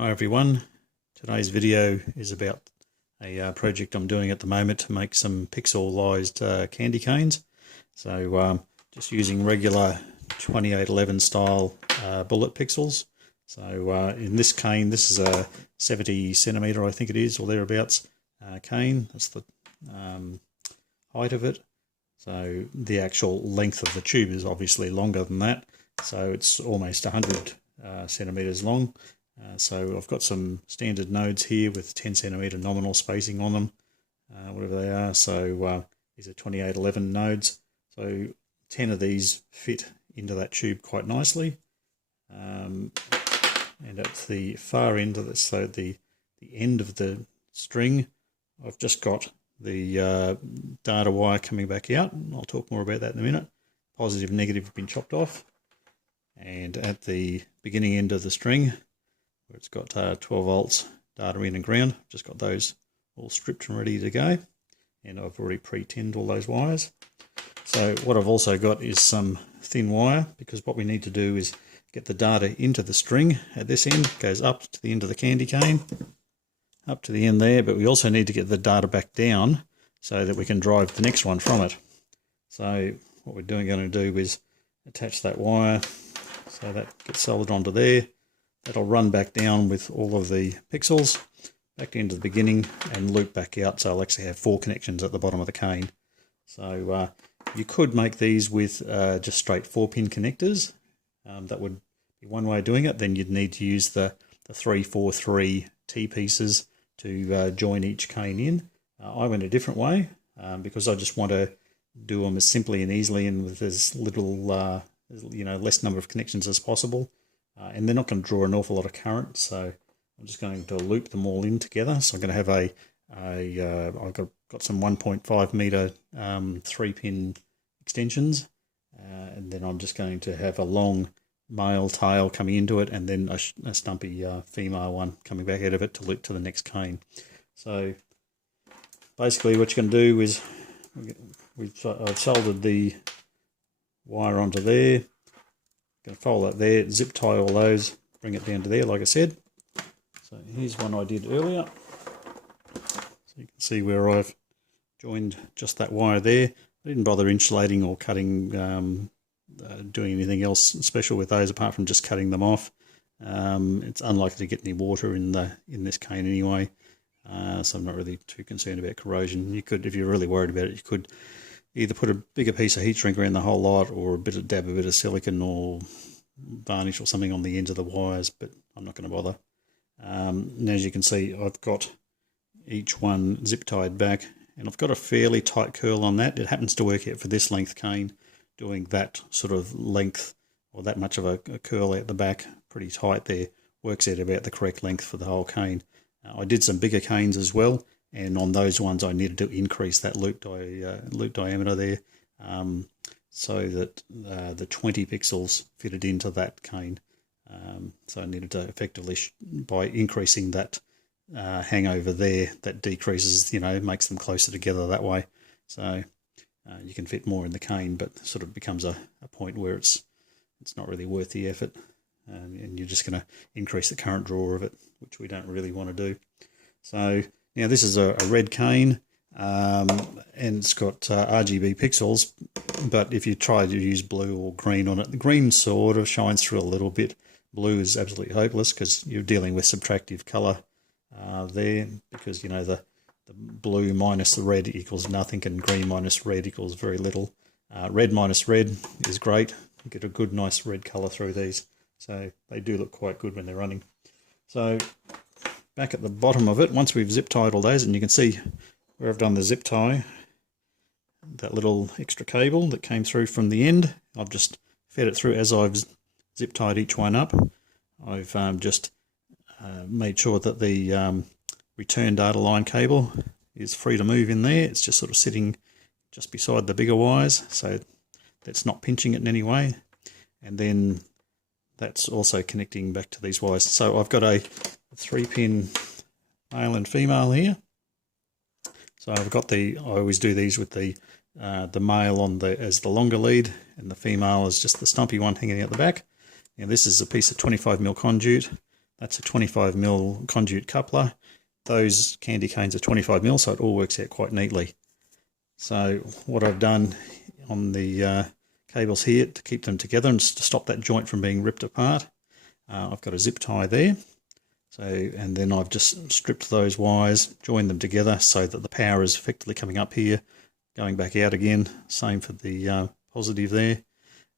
Hi everyone, today's video is about a project I'm doing at the moment to make some pixelized candy canes. So just using regular 2811 style bullet pixels. So in this cane, this is a 70 centimeter I think it is, or thereabouts cane. That's the height of it. So the actual length of the tube is obviously longer than that. So it's almost 100 centimeters long. So I've got some standard nodes here with 10 centimeter nominal spacing on them, whatever they are. So these are 2811 nodes. So 10 of these fit into that tube quite nicely. And at the far end of this, so the end of the string, I've just got the data wire coming back out. I'll talk more about that in a minute. Positive and negative have been chopped off. And at the beginning end of the string, where it's got 12 volts data in and ground, I've just got those all stripped and ready to go, and I've already pre-tinned all those wires. So what I've also got is some thin wire, because what we need to do is get the data into the string at this end. It goes up to the end of the candy cane, up to the end there, but we also need to get the data back down so that we can drive the next one from it. So what we're going to do is attach that wire so that gets soldered onto there. That'll run back down with all of the pixels back into the beginning and loop back out, so I'll actually have 4 connections at the bottom of the cane. So you could make these with just straight 4-pin connectors. That would be one way of doing it. Then you'd need to use the 343 T-pieces to join each cane in. I went a different way because I just want to do them as simply and easily and with as little, less number of connections as possible. And they're not going to draw an awful lot of current, so I'm just going to loop them all in together. So I'm going to have I've got some 1.5 meter 3-pin extensions, and then I'm just going to have a long male tail coming into it, and then a stumpy female one coming back out of it to loop to the next cane. So basically what you're going to do is I've soldered the wire onto there. Going to fold that there, zip tie all those, bring it down to there like I said. So here's one I did earlier. So you can see where I've joined just that wire there. I didn't bother insulating or cutting, doing anything else special with those apart from just cutting them off. It's unlikely to get any water in this cane anyway, so I'm not really too concerned about corrosion. You could, if you're really worried about it, you could either put a bigger piece of heat shrink around the whole lot, or dab a bit of silicone or varnish or something on the ends of the wires, but I'm not going to bother. And as you can see, I've got each one zip tied back, and I've got a fairly tight curl on that. It happens to work out for this length cane, doing that sort of length or that much of a curl out the back pretty tight there works out about the correct length for the whole cane. I did some bigger canes as well, and on those ones I needed to increase that loop diameter there, so that the 20 pixels fitted into that cane. So I needed to effectively, by increasing that hangover there, that decreases, makes them closer together that way. So you can fit more in the cane, but sort of becomes a point where it's not really worth the effort, and you're just going to increase the current draw of it, which we don't really want to do. So now this is a red cane, and it's got RGB pixels, but if you try to use blue or green on it, the green sort of shines through a little bit. Blue is absolutely hopeless because you're dealing with subtractive colour there, because the blue minus the red equals nothing, and green minus red equals very little. Red minus red is great. You get a good nice red colour through these, so they do look quite good when they're running. So back at the bottom of it, once we've zip tied all those, and you can see where I've done the zip tie, that little extra cable that came through from the end, I've just fed it through as I've zip tied each one up. I've just made sure that the return data line cable is free to move in there. It's just sort of sitting just beside the bigger wires, so that's not pinching it in any way. And then that's also connecting back to these wires. So I've got a 3-pin male and female here. So I've got I always do these with the male on as the longer lead, and the female is just the stumpy one hanging out the back. Now this is a piece of 25mm conduit. That's a 25mm conduit coupler. Those candy canes are 25mm, so it all works out quite neatly. So what I've done on the cables here to keep them together and to stop that joint from being ripped apart, I've got a zip tie there. So, and then I've just stripped those wires, joined them together so that the power is effectively coming up here, going back out again. Same for the positive there.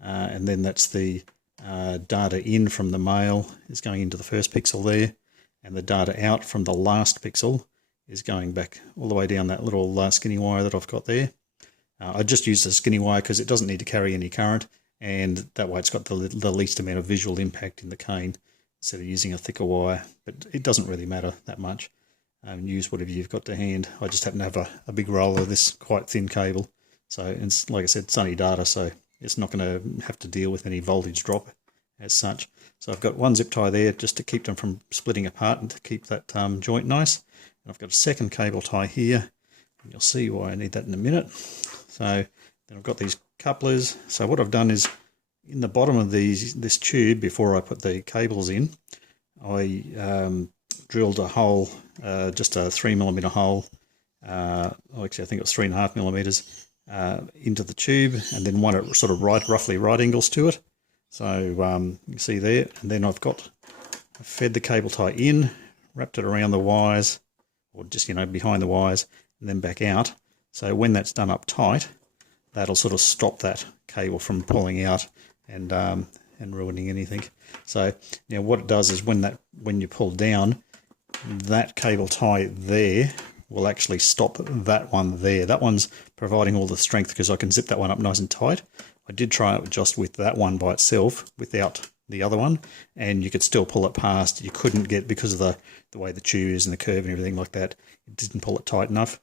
And then that's the data in from the male is going into the first pixel there, and the data out from the last pixel is going back all the way down that little skinny wire that I've got there. I just used a skinny wire because it doesn't need to carry any current, and that way it's got the least amount of visual impact in the cane instead of using a thicker wire. But it doesn't really matter that much. Use whatever you've got to hand. I just happen to have a big roll of this quite thin cable. So it's, like I said, sunny data, so it's not going to have to deal with any voltage drop as such. So I've got one zip tie there just to keep them from splitting apart and to keep that joint nice. And I've got a second cable tie here, and you'll see why I need that in a minute. So then I've got these couplers. So what I've done is, in the bottom of this tube, before I put the cables in, I drilled a hole, just a 3mm hole, actually I think it was 3.5mm, into the tube, and then one at sort of roughly right angles to it. So you can see there, and then I've fed the cable tie in, wrapped it around the wires, or just, behind the wires, and then back out. So when that's done up tight, that'll sort of stop that cable from pulling out and ruining anything. So what it does is when you pull down, that cable tie there will actually stop that one there. That one's providing all the strength because I can zip that one up nice and tight. I did try it just with that one by itself without the other one, and you could still pull it past. You couldn't get, because of the way the tube is and the curve and everything like that, it didn't pull it tight enough.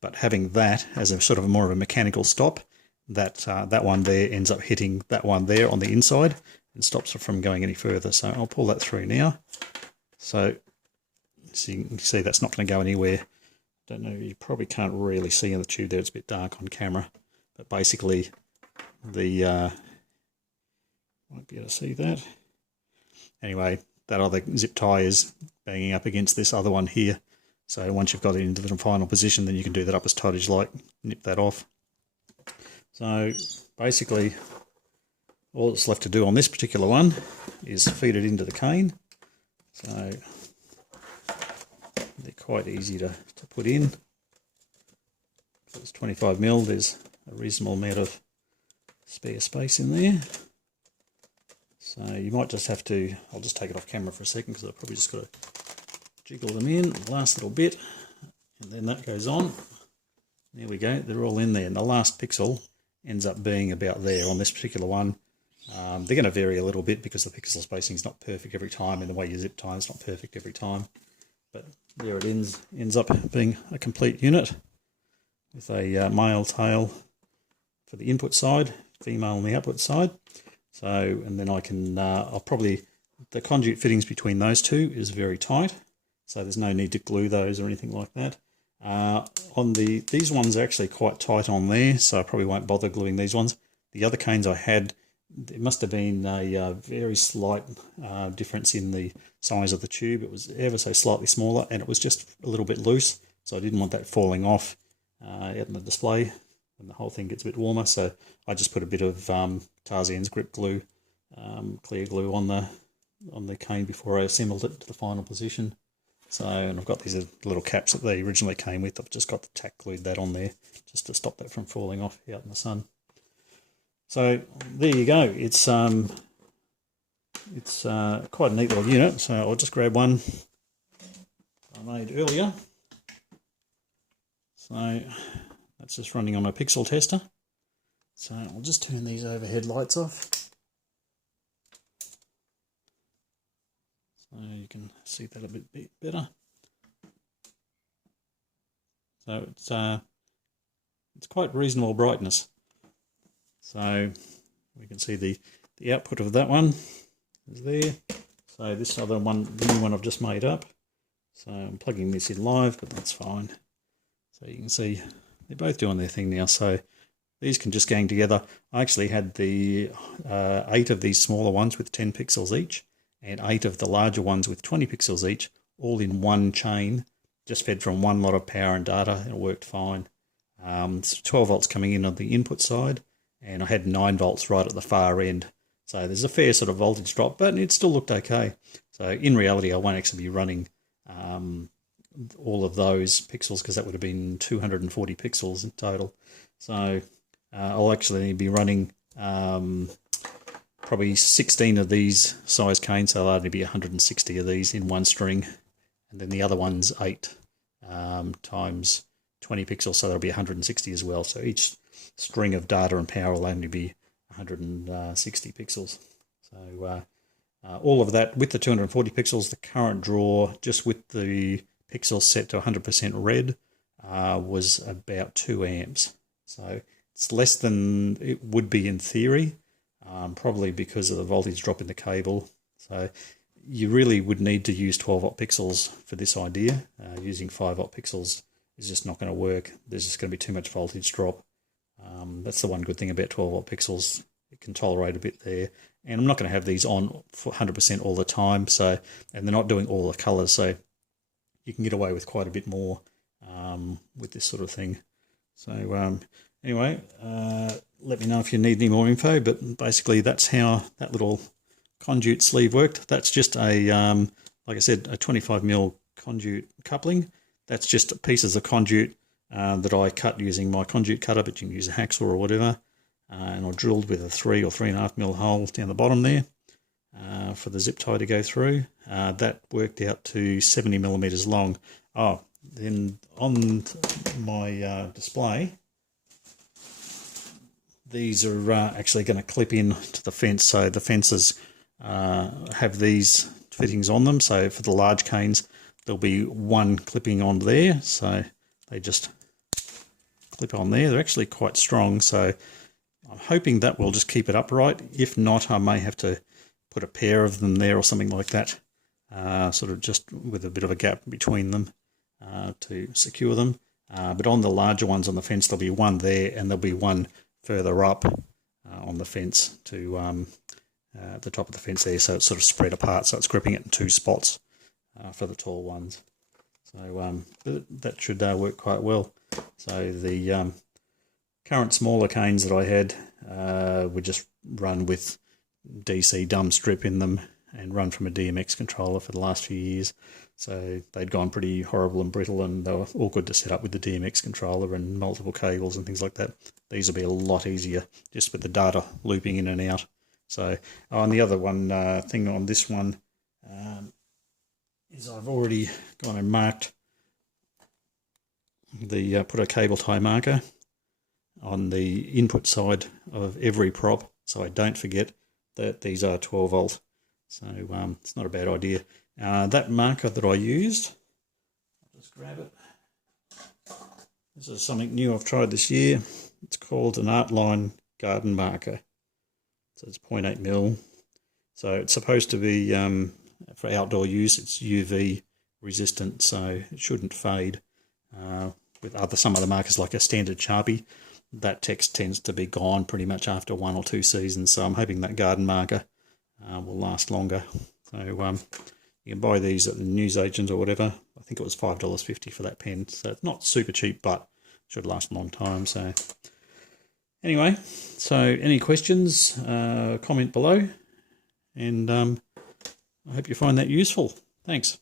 But having that as a sort of more of a mechanical stop, that one there ends up hitting that one there on the inside and stops it from going any further. So I'll pull that through now. So you can see that's not going to go anywhere. Don't know, you probably can't really see in the tube there, it's a bit dark on camera, but basically the won't be able to see that. Anyway, that other zip tie is banging up against this other one here. So once you've got it into the final position, then you can do that up as tight as you like, nip that off. So basically all that's left to do on this particular one is feed it into the cane. So they're quite easy to put in. So it's 25mm, there's a reasonable amount of spare space in there. So you might just have to, I'll just take it off camera for a second because I've probably just got to jiggle them in, the last little bit, and then that goes on. There we go, they're all in there, and the last pixel ends up being about there on this particular one. They're going to vary a little bit because the pixel spacing is not perfect every time, and the way you zip tie is not perfect every time. But there it ends up being a complete unit with a male tail for the input side, female on the output side. So, and then I can, the conduit fittings between those two is very tight, so there's no need to glue those or anything like that. These ones are actually quite tight on there, so I probably won't bother gluing these ones. The other canes I had, there must have been a very slight difference in the size of the tube. It was ever so slightly smaller, and it was just a little bit loose, so I didn't want that falling off out in the display, and the whole thing gets a bit warmer. So I just put a bit of Tarzan's grip glue, clear glue on the cane before I assembled it to the final position. So, and I've got these little caps that they originally came with. I've just got the tack glued that on there just to stop that from falling off out in the sun. So there you go. It's quite a neat little unit. So I'll just grab one I made earlier. So that's just running on a pixel tester. So I'll just turn these overhead lights off, so you can see that a bit better. So it's quite reasonable brightness. So we can see the output of that one is there. So this other one, the new one I've just made up. So I'm plugging this in live, but that's fine. So you can see they're both doing their thing now. So these can just gang together. I actually had the 8 of these smaller ones with 10 pixels each, and 8 of the larger ones with 20 pixels each, all in one chain, just fed from one lot of power and data. It worked fine. 12 volts coming in on the input side, and I had 9 volts right at the far end. So there's a fair sort of voltage drop, but it still looked okay. So in reality, I won't actually be running all of those pixels, because that would have been 240 pixels in total. So I'll actually be running probably 16 of these size canes, so there'll only be 160 of these in one string, and then the other one's 8 times 20 pixels, so there'll be 160 as well. So each string of data and power will only be 160 pixels. So all of that with the 240 pixels, the current draw, just with the pixels set to 100% red, was about 2 amps. So it's less than it would be in theory, probably because of the voltage drop in the cable. So you really would need to use 12 watt pixels for this idea. Using 5 watt pixels is just not going to work. There's just going to be too much voltage drop. That's the one good thing about 12 watt pixels. It can tolerate a bit there. And I'm not going to have these on for 100% all the time. So, and they're not doing all the colors, so you can get away with quite a bit more with this sort of thing. So anyway, let me know if you need any more info, but basically that's how that little conduit sleeve worked. That's just a, like I said, a 25mm conduit coupling. That's just pieces of conduit that I cut using my conduit cutter, but you can use a hacksaw or whatever. And I drilled with a 3 or 3.5mm hole down the bottom there for the zip tie to go through. That worked out to 70mm long. Oh, then on my display, these are actually going to clip in to the fence. So the fences have these fittings on them. So for the large canes, there'll be one clipping on there. So they just clip on there. They're actually quite strong. So I'm hoping that will just keep it upright. If not, I may have to put a pair of them there or something like that, sort of just with a bit of a gap between them to secure them. But on the larger ones on the fence, there'll be one there and there'll be one further up on the fence to the top of the fence there, so it's sort of spread apart, so it's gripping it in 2 spots for the tall ones. So that should work quite well. So the current smaller canes that I had would just run with DC dumb strip in them and run from a DMX controller for the last few years. So they'd gone pretty horrible and brittle, and they were all good to set up with the DMX controller and multiple cables and things like that. These will be a lot easier just with the data looping in and out. So on the other one thing on this one is I've already gone and marked the put a cable tie marker on the input side of every prop, so I don't forget that these are 12 volt. So it's not a bad idea. That marker that I used, I'll just grab it. This is something new I've tried this year. It's called an Artline garden marker. So it's 0.8mm. So it's supposed to be for outdoor use. It's UV resistant, so it shouldn't fade. With some other markers like a standard Sharpie, that text tends to be gone pretty much after 1 or 2 seasons. So I'm hoping that garden marker will last longer. So you can buy these at the newsagents or whatever. I think it was $5.50 for that pen. So it's not super cheap, but should last a long time. So anyway, so any questions, comment below, and I hope you find that useful. Thanks.